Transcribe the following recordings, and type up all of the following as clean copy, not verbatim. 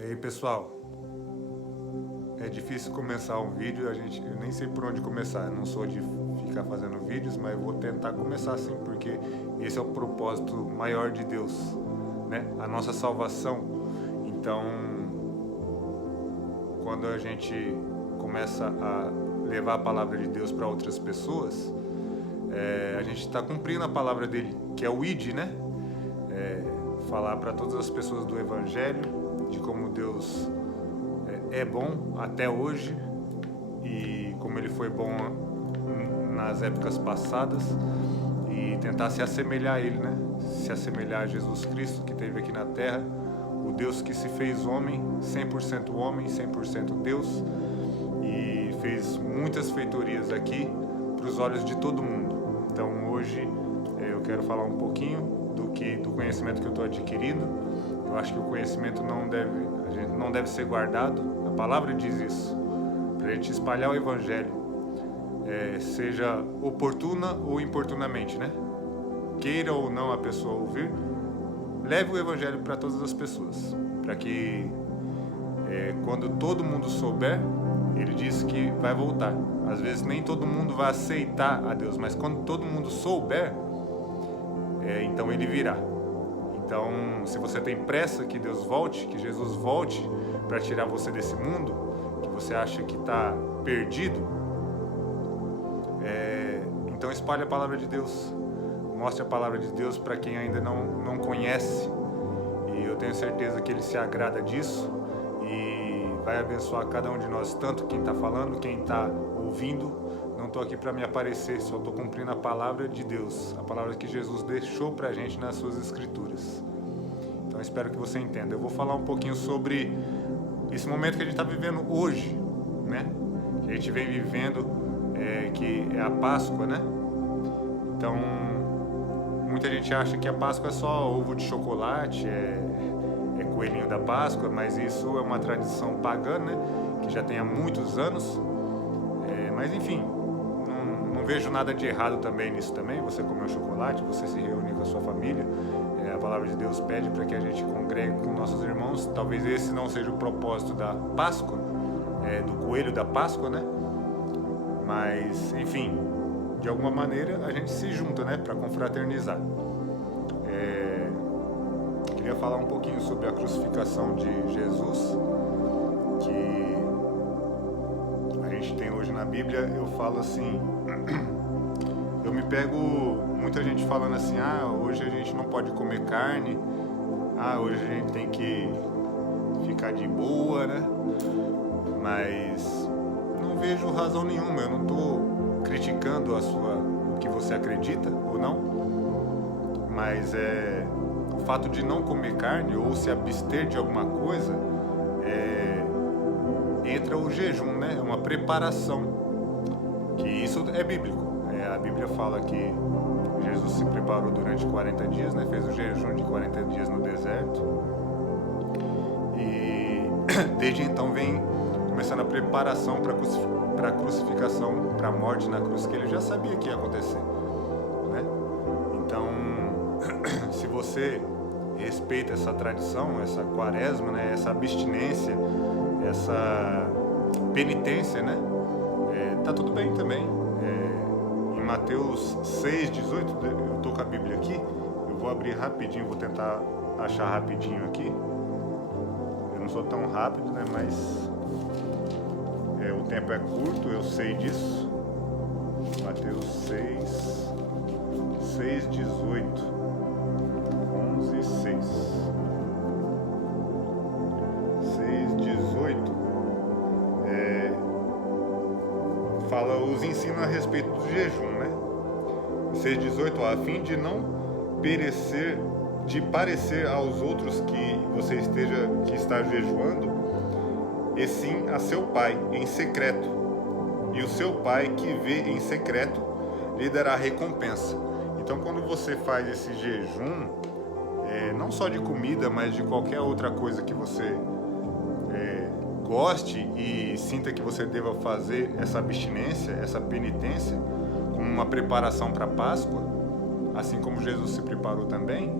E aí, pessoal, é difícil começar um vídeo, eu nem sei por onde começar. Eu não sou de ficar fazendo vídeos, mas eu vou tentar começar assim, porque esse é o propósito maior de Deus, né? A nossa salvação. Então, quando a gente começa a levar a palavra de Deus para outras pessoas, a gente está cumprindo a palavra dele, que é o ID, né? Falar para todas as pessoas do Evangelho, de como Deus é bom até hoje e como ele foi bom nas épocas passadas, e tentar se assemelhar a ele, né? Se assemelhar a Jesus Cristo, que esteve aqui na Terra, o Deus que se fez homem, 100% Deus, e fez muitas feitorias aqui para os olhos de todo mundo. Então hoje eu quero falar um pouquinho do conhecimento que eu estou adquirindo. Eu acho que o conhecimento não deve ser guardado. A palavra diz isso, para a gente espalhar o Evangelho, seja oportuna ou importunamente, né? Queira ou não a pessoa ouvir, leve o Evangelho para todas as pessoas, para que quando todo mundo souber, ele diz que vai voltar. Às vezes nem todo mundo vai aceitar a Deus, mas quando todo mundo souber, então ele virá. Então, se você tem pressa que Deus volte, que Jesus volte para tirar você desse mundo, que você acha que está perdido, então espalhe a palavra de Deus. Mostre a palavra de Deus para quem ainda não conhece. E eu tenho certeza que ele se agrada disso e vai abençoar cada um de nós, tanto quem está falando, quem está ouvindo. Não estou aqui para me aparecer, só estou cumprindo a palavra de Deus, a palavra que Jesus deixou para a gente nas suas escrituras. Então espero que você entenda. Eu vou falar um pouquinho sobre esse momento que a gente está vivendo hoje, né? Que a gente vem vivendo, que é a Páscoa, né? Então, muita gente acha que a Páscoa é só ovo de chocolate, é coelhinho da Páscoa, mas isso é uma tradição pagã, né? Que já tem há muitos anos. Mas enfim, não vejo nada de errado também nisso também. Você comer um chocolate, você se reunir com a sua família. A palavra de Deus pede para que a gente congregue com nossos irmãos. Talvez esse não seja o propósito da Páscoa, do coelho da Páscoa, né? Mas, enfim, de alguma maneira a gente se junta, né? Para confraternizar. Queria falar um pouquinho sobre a crucificação de Jesus, que a gente tem hoje na Bíblia. Eu falo assim, eu me pego muita gente falando assim, hoje a gente não pode comer carne, hoje a gente tem que ficar de boa, né? Mas não vejo razão nenhuma. Eu não estou criticando o que você acredita ou não, mas o fato de não comer carne ou se abster de alguma coisa, entra o jejum, né? É uma preparação, que isso é bíblico. A Bíblia fala que Jesus se preparou durante 40 dias, né? Fez o jejum de 40 dias no deserto, e desde então vem começando a preparação para a crucificação, para a morte na cruz, que ele já sabia que ia acontecer, né? Então, se você respeita essa tradição, essa quaresma, né? Essa abstinência, essa penitência, né? Tá tudo bem também. Em Mateus 6,18, eu estou com a Bíblia aqui, eu vou abrir rapidinho, vou tentar achar rapidinho aqui. Eu não sou tão rápido, né? Mas o tempo é curto, eu sei disso. Mateus 6,18, 11, 6. 6,18 fala os ensinos a respeito do jejum, né? 6,18, a fim de não parecer aos outros que você está jejuando, e sim a seu pai em secreto, e o seu pai que vê em secreto lhe dará recompensa. Então, quando você faz esse jejum, não só de comida, mas de qualquer outra coisa que você goste e sinta que você deva fazer essa abstinência, essa penitência, como uma preparação para a Páscoa, assim como Jesus se preparou também,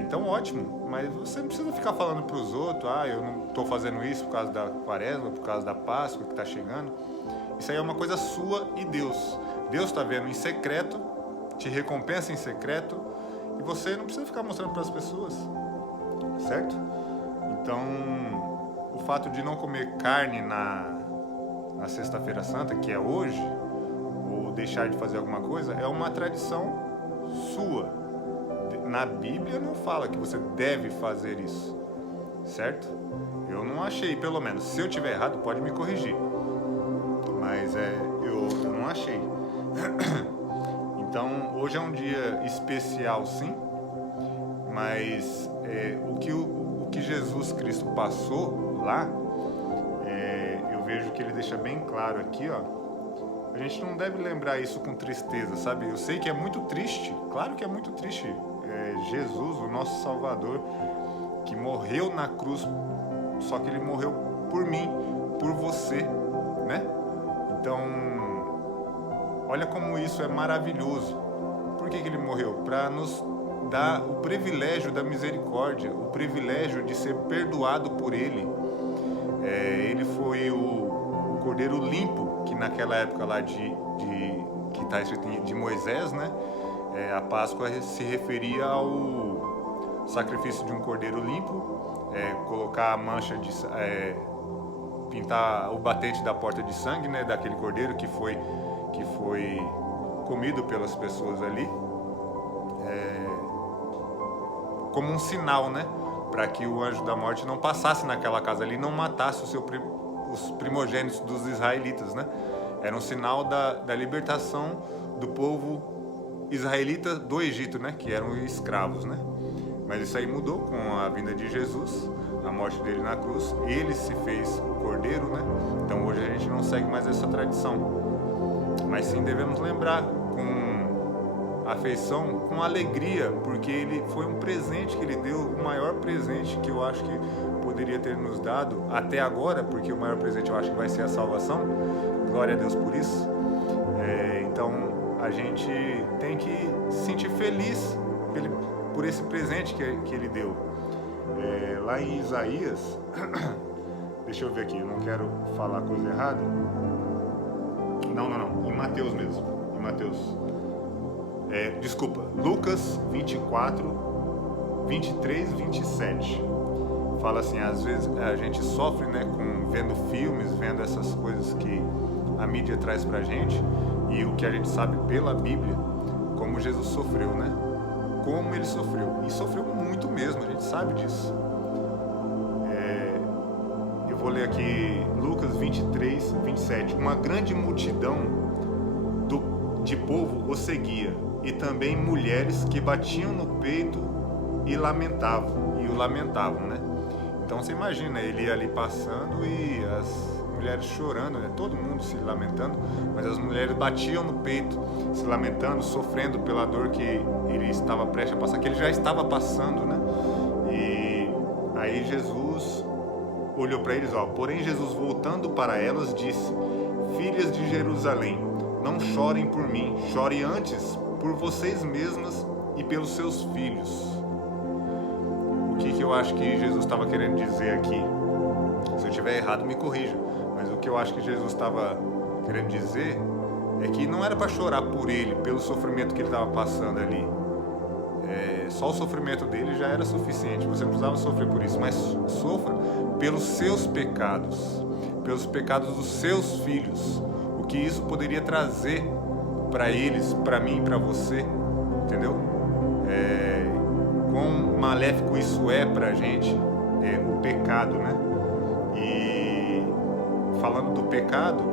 Então ótimo, mas você não precisa ficar falando para os outros, eu não estou fazendo isso por causa da quaresma, por causa da Páscoa que está chegando. Isso aí é uma coisa sua e Deus. Deus está vendo em secreto, te recompensa em secreto, e você não precisa ficar mostrando para as pessoas, certo? Então, o fato de não comer carne na Sexta-feira Santa, que é hoje, ou deixar de fazer alguma coisa, é uma tradição sua. Na Bíblia não fala que você deve fazer isso, certo? Eu não achei, pelo menos. Se eu tiver errado, pode me corrigir. Mas eu não achei. Então, hoje é um dia especial, sim. Mas o que Jesus Cristo passou lá, eu vejo que ele deixa bem claro aqui, ó. A gente não deve lembrar isso com tristeza, sabe? Eu sei que é muito triste, claro que é muito triste. Jesus, o nosso Salvador, que morreu na cruz, só que ele morreu por mim, por você, né? Então, olha como isso é maravilhoso. Por que ele morreu? Para nos dar o privilégio da misericórdia, o privilégio de ser perdoado por ele. Ele foi o cordeiro limpo, que naquela época lá que está escrito de Moisés, né? A Páscoa se referia ao sacrifício de um cordeiro limpo, colocar a mancha pintar o batente da porta de sangue, né, daquele cordeiro que foi comido pelas pessoas ali, como um sinal, né, para que o anjo da morte não passasse naquela casa ali, não matasse os primogênitos dos israelitas, né? Era um sinal da libertação do povo israelita do Egito, né, que eram escravos, né? Mas isso aí mudou com a vinda de Jesus, a morte dele na cruz. Ele se fez o cordeiro, né? Então hoje a gente não segue mais essa tradição, mas sim devemos lembrar com afeição, com alegria, porque ele foi um presente que ele deu, o maior presente que eu acho que poderia ter nos dado até agora, porque o maior presente eu acho que vai ser a salvação. Glória a Deus por isso. Então a gente tem que se sentir feliz por esse presente que ele deu. Lá em Isaías, deixa eu ver aqui, eu não quero falar coisa errada. Não, em Mateus mesmo. Em Mateus. Desculpa, Lucas 24, 23, 27. Fala assim, às vezes a gente sofre, né, vendo filmes, vendo essas coisas que a mídia traz pra gente, e o que a gente sabe pela Bíblia, como Jesus sofreu, né? Como ele sofreu. E sofreu muito mesmo, a gente sabe disso. Eu vou ler aqui Lucas 23, 27. Uma grande multidão de povo o seguia, e também mulheres que batiam no peito e o lamentavam, né? Então você imagina, ele ia ali passando e as mulheres chorando, né? Todo mundo se lamentando, mas as mulheres batiam no peito, se lamentando, sofrendo pela dor que ele estava prestes a passar, que ele já estava passando, né? E aí Jesus olhou para eles, porém Jesus, voltando para elas, disse: filhas de Jerusalém, não chorem por mim, chorem antes por vocês mesmas e pelos seus filhos. O que eu acho que Jesus estava querendo dizer aqui? Se eu estiver errado, me corrija. Mas o que eu acho que Jesus estava querendo dizer é que não era para chorar por ele, pelo sofrimento que ele estava passando ali. Só o sofrimento dele já era suficiente. Você não precisava sofrer por isso, mas sofra pelos seus pecados dos seus filhos. O que isso poderia trazer para eles, para mim, para você, entendeu? Quão maléfico isso é pra gente, o pecado, né? E falando do pecado,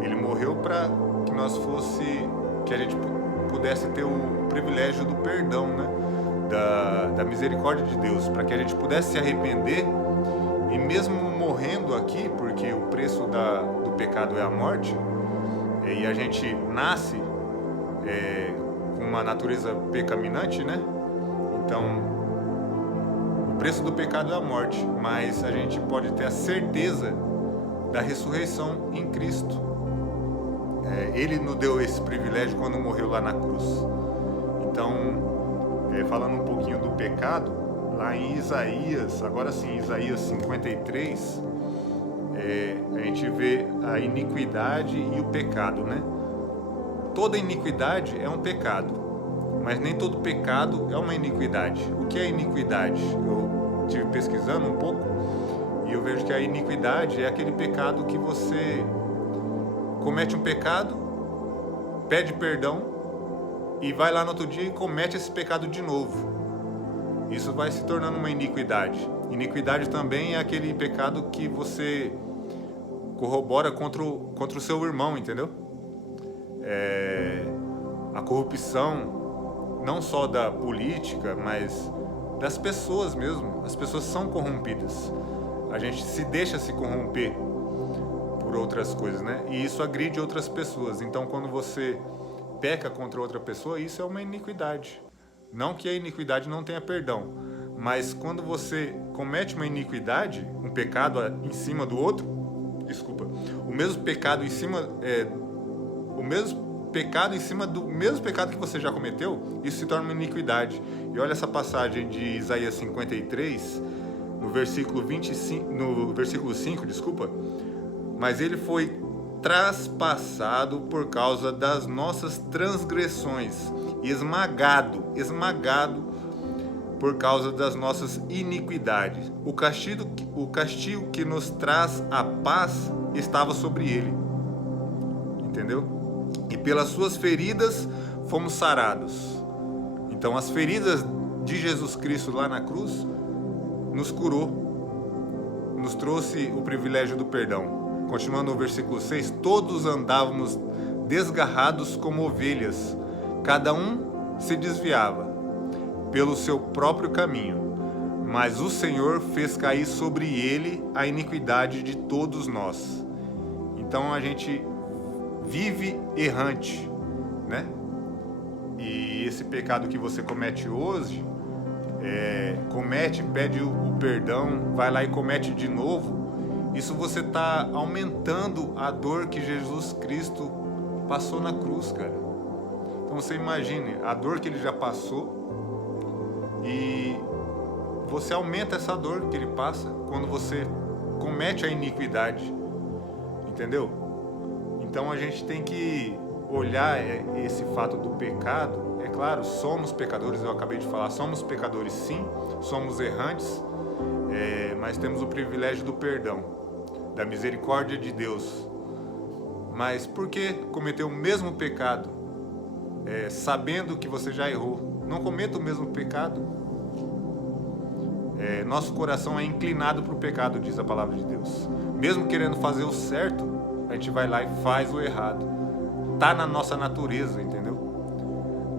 ele morreu para que a gente pudesse ter o privilégio do perdão, né? Da misericórdia de Deus, para que a gente pudesse se arrepender, e mesmo morrendo aqui, porque o preço do pecado é a morte, e a gente nasce com uma natureza pecaminosa, né? Então, o preço do pecado é a morte, mas a gente pode ter a certeza da ressurreição em Cristo. Ele nos deu esse privilégio quando morreu lá na cruz. Então, falando um pouquinho do pecado, lá em Isaías, agora sim, Isaías 53, a gente vê a iniquidade e o pecado, né? Toda iniquidade é um pecado, mas nem todo pecado é uma iniquidade. O que é iniquidade? Eu estive pesquisando um pouco e eu vejo que a iniquidade é aquele pecado que você comete um pecado, pede perdão e vai lá no outro dia e comete esse pecado de novo. Isso vai se tornando uma iniquidade. Iniquidade também é aquele pecado que você corrobora contra o seu irmão, entendeu? A corrupção, não só da política, mas das pessoas mesmo. As pessoas são corrompidas. A gente se deixa se corromper por outras coisas, né? E isso agride outras pessoas. Então, quando você peca contra outra pessoa, isso é uma iniquidade. Não que a iniquidade não tenha perdão, mas quando você comete uma iniquidade, um pecado em cima do outro, o mesmo pecado em cima do mesmo pecado que você já cometeu, isso se torna uma iniquidade. E olha essa passagem de Isaías 53, no versículo 5, mas ele foi traspassado por causa das nossas transgressões, esmagado por causa das nossas iniquidades. O castigo que nos traz a paz estava sobre ele. Entendeu? E pelas suas feridas fomos sarados. Então as feridas de Jesus Cristo lá na cruz nos curou, nos trouxe o privilégio do perdão. Continuando no versículo 6, todos andávamos desgarrados como ovelhas, cada um se desviava pelo seu próprio caminho, mas o Senhor fez cair sobre ele a iniquidade de todos nós. Então a gente vive errante, né? E esse pecado que você comete hoje, pede o perdão, vai lá e comete de novo. Isso você está aumentando a dor que Jesus Cristo passou na cruz, cara. Então você imagine a dor que ele já passou e você aumenta essa dor que ele passa quando você comete a iniquidade, entendeu? Então a gente tem que olhar esse fato do pecado. É claro, somos pecadores, eu acabei de falar, somos pecadores sim, somos errantes, mas temos o privilégio do perdão, da misericórdia de Deus. Mas por que cometer o mesmo pecado, sabendo que você já errou? Não cometa o mesmo pecado. Nosso coração é inclinado para o pecado, diz a palavra de Deus. Mesmo querendo fazer o certo, a gente vai lá e faz o errado. Tá na nossa natureza, entendeu?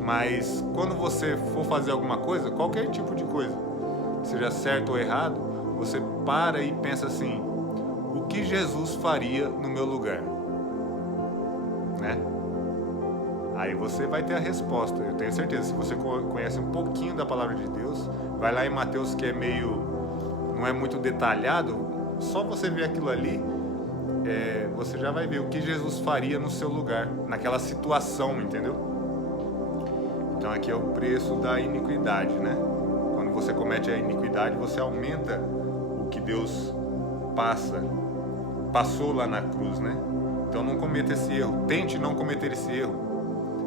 Mas quando você for fazer alguma coisa, qualquer tipo de coisa, seja certo ou errado, você para e pensa assim: o que Jesus faria no meu lugar? Né? Aí você vai ter a resposta, eu tenho certeza. Se você conhece um pouquinho da palavra de Deus, vai lá em Mateus, que não é muito detalhado, só você ver aquilo ali, você já vai ver o que Jesus faria no seu lugar, naquela situação, entendeu? Então aqui é o preço da iniquidade, né? Quando você comete a iniquidade, você aumenta o que Deus passou lá na cruz, né? Então não cometa esse erro, tente não cometer esse erro.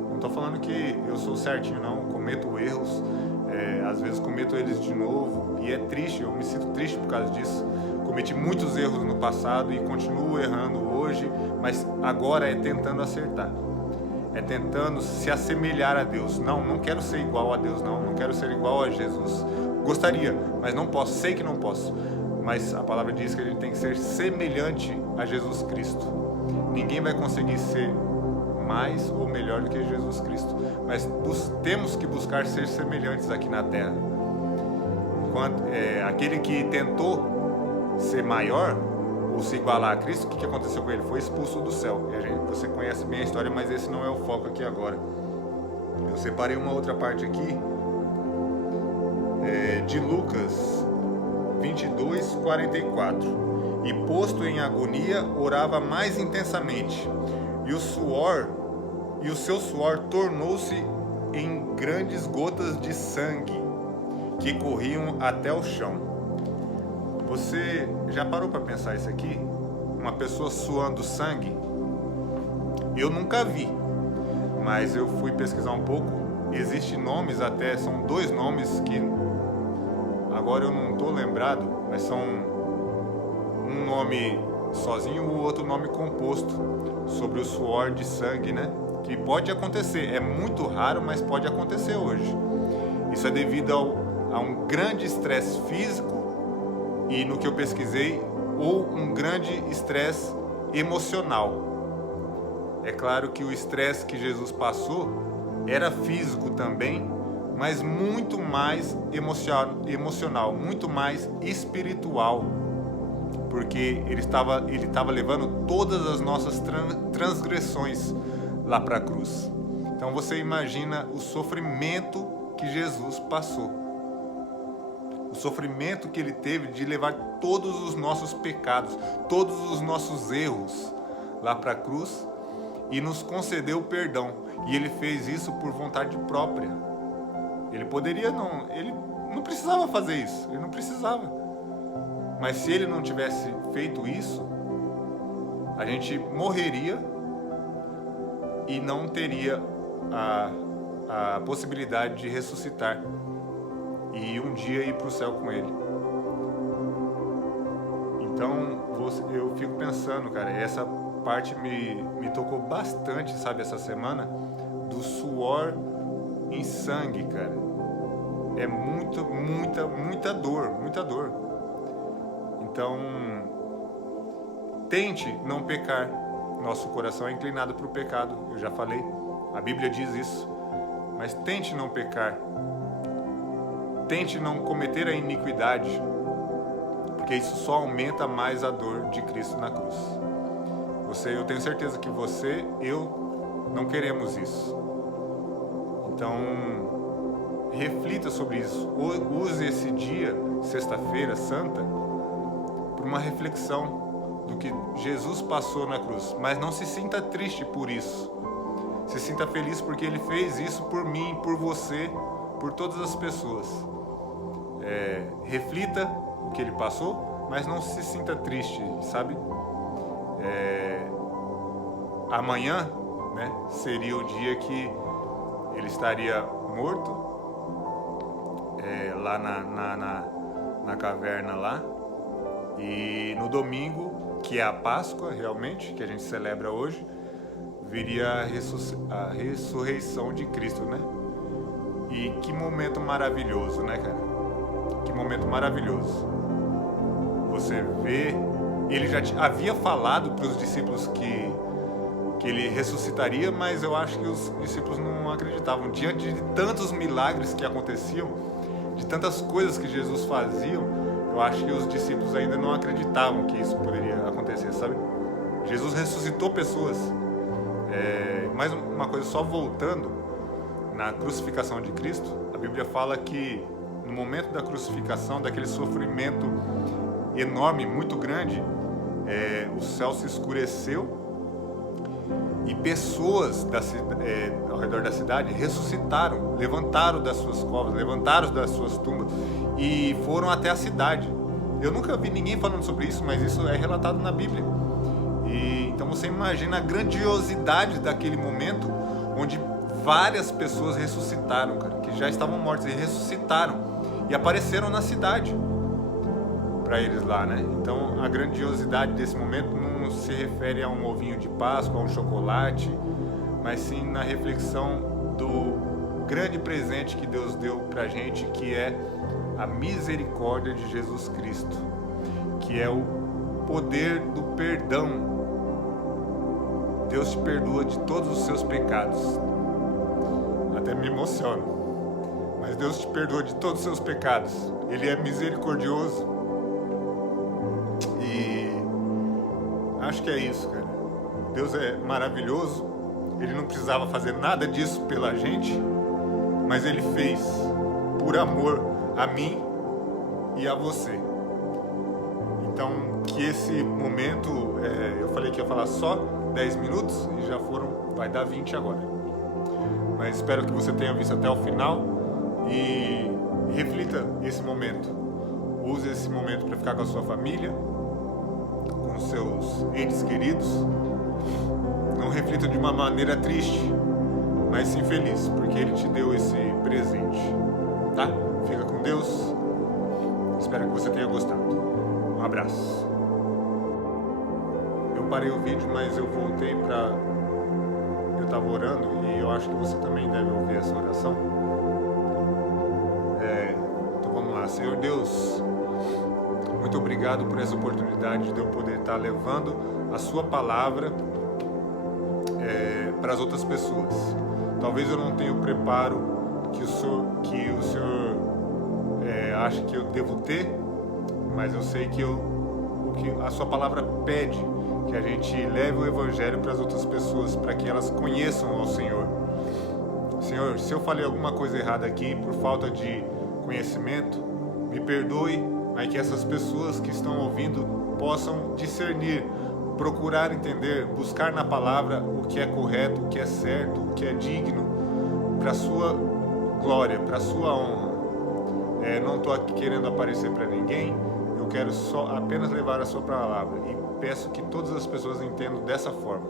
Não estou falando que eu sou certinho, não, cometo erros, às vezes cometo eles de novo, e é triste, eu me sinto triste por causa disso. Cometi muitos erros no passado e continuo errando hoje, mas agora é tentando acertar, é tentando se assemelhar a Deus. Não quero ser igual a Deus, não quero ser igual a Jesus. Gostaria, mas não posso, sei que não posso. Mas a palavra diz que a gente tem que ser semelhante a Jesus Cristo. Ninguém vai conseguir ser mais ou melhor do que Jesus Cristo, mas temos que buscar ser semelhantes aqui na terra. Aquele que tentou ser maior ou se igualar a Cristo, o que aconteceu com ele? Foi expulso do céu. Você conhece bem a história, mas esse não é o foco aqui agora. Eu separei uma outra parte aqui, de Lucas 22:44. E posto em agonia, orava mais intensamente, e o seu suor tornou-se em grandes gotas de sangue que corriam até o chão. Você já parou para pensar isso aqui? Uma pessoa suando sangue? Eu nunca vi, mas eu fui pesquisar um pouco. Existem nomes até, são 2 nomes que agora eu não estou lembrado, mas são um nome sozinho e o outro nome composto sobre o suor de sangue, né? Que pode acontecer, é muito raro, mas pode acontecer hoje. Isso é devido a um grande estresse físico e, no que eu pesquisei, ou um grande estresse emocional. É claro que o estresse que Jesus passou era físico também, mas muito mais emocional, muito mais espiritual, porque ele estava levando todas as nossas transgressões lá para a cruz. Então você imagina o sofrimento que Jesus passou, o sofrimento que ele teve de levar todos os nossos pecados, todos os nossos erros lá para a cruz e nos concedeu perdão. E ele fez isso por vontade própria. Ele não precisava fazer isso, ele não precisava. Mas se ele não tivesse feito isso, a gente morreria e não teria a possibilidade de ressuscitar e um dia ir para o céu com ele. Então eu fico pensando, cara, essa parte me tocou bastante, sabe, essa semana, do suor em sangue, cara. É muita dor. Então, tente não pecar. Nosso coração é inclinado para o pecado, eu já falei, a Bíblia diz isso. Mas tente não pecar. Tente não cometer a iniquidade, porque isso só aumenta mais a dor de Cristo na cruz. Eu tenho certeza que eu não queremos isso. Então, reflita sobre isso. Use esse dia, sexta-feira santa, para uma reflexão do que Jesus passou na cruz. Mas não se sinta triste por isso. Se sinta feliz porque ele fez isso por mim, por você, por todas as pessoas. Reflita o que ele passou, mas não se sinta triste, sabe? Amanhã, né, seria o dia que ele estaria morto, lá na caverna lá, e no domingo, que é a Páscoa realmente, que a gente celebra hoje, viria a ressurreição de Cristo, né? E que momento maravilhoso, né, cara? Que momento maravilhoso. Você vê, ele já havia falado para os discípulos que ele ressuscitaria, mas eu acho que os discípulos não acreditavam. Diante de tantos milagres que aconteciam, de tantas coisas que Jesus fazia, eu acho que os discípulos ainda não acreditavam que isso poderia acontecer, sabe? Jesus ressuscitou pessoas. Mais uma coisa, só voltando na crucificação de Cristo, a Bíblia fala que no momento da crucificação, daquele sofrimento enorme, muito grande, o céu se escureceu e pessoas ao redor da cidade ressuscitaram, levantaram das suas covas, levantaram das suas tumbas e foram até a cidade. Eu nunca vi ninguém falando sobre isso, mas isso é relatado na Bíblia. Então você imagina a grandiosidade daquele momento onde várias pessoas ressuscitaram, cara, que já estavam mortas e ressuscitaram e apareceram na cidade para eles lá, né? Então a grandiosidade desse momento não se refere a um ovinho de Páscoa, a um chocolate, mas sim na reflexão do grande presente que Deus deu pra gente, que é a misericórdia de Jesus Cristo, que é o poder do perdão. Deus te perdoa de todos os seus pecados. Até me emociono. Mas Deus te perdoa de todos os seus pecados. Ele é misericordioso. E acho que é isso, cara. Deus é maravilhoso. Ele não precisava fazer nada disso pela gente, mas Ele fez por amor a mim e a você. Então, que esse momento, eu falei que ia falar só 10 minutos e já vai dar 20 agora. mas espero que você tenha visto até o final e reflita esse momento. Use esse momento para ficar com a sua família, com seus entes queridos. Não reflita de uma maneira triste, mas sim feliz, porque Ele te deu esse presente, tá? Fica com Deus. Espero que você tenha gostado. Um abraço. Eu parei o vídeo, mas eu voltei para... Eu estava orando e eu acho que você também deve ouvir essa oração. Então vamos lá. Senhor Deus, muito obrigado por essa oportunidade de eu poder estar levando a sua palavra para as outras pessoas. Talvez eu não tenha o preparo que o Senhor acha que eu devo ter, mas eu sei que o que a sua palavra pede, que a gente leve o Evangelho para as outras pessoas, para que elas conheçam ao Senhor. Senhor, se eu falei alguma coisa errada aqui por falta de conhecimento, me perdoe, mas que essas pessoas que estão ouvindo possam discernir, procurar entender, buscar na palavra o que é correto, o que é certo, o que é digno, para a sua glória, para a sua honra. Não estou aqui querendo aparecer para ninguém, eu quero apenas levar a sua palavra e peço que todas as pessoas entendam dessa forma.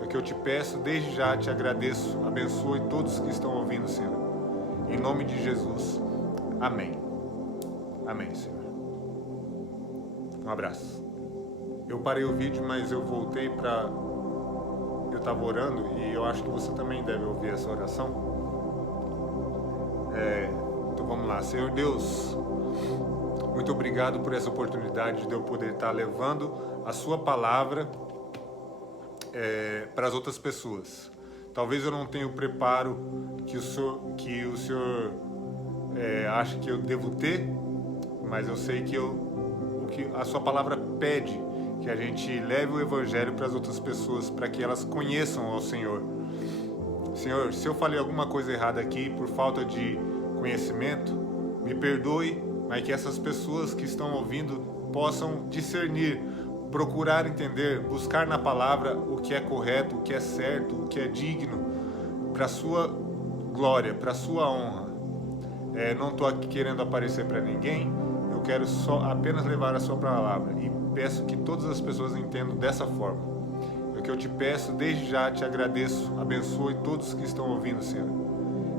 É o que eu te peço, desde já te agradeço, abençoe todos que estão ouvindo, Senhor. Em nome de Jesus, amém. Amém, Senhor. Um abraço. Eu parei o vídeo, mas eu voltei para... Eu estava orando e eu acho que você também deve ouvir essa oração. Então vamos lá. Senhor Deus, muito obrigado por essa oportunidade de eu poder estar levando a sua palavra para as outras pessoas. Talvez eu não tenha o preparo que o Senhor acha que eu devo ter, mas eu sei que o que a sua palavra pede, que a gente leve o Evangelho para as outras pessoas, para que elas conheçam ao Senhor. Senhor, se eu falei alguma coisa errada aqui por falta de conhecimento, me perdoe, mas que essas pessoas que estão ouvindo possam discernir, procurar entender, buscar na palavra o que é correto, o que é certo, o que é digno, para a sua glória, para a sua honra. Não estou aqui querendo aparecer para ninguém, eu quero apenas levar a sua palavra e peço que todas as pessoas entendam dessa forma. É o que eu te peço, desde já te agradeço, abençoe todos que estão ouvindo, Senhor.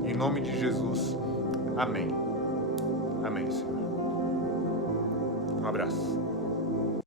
Em nome de Jesus, amém. Amém, Senhor. Um abraço.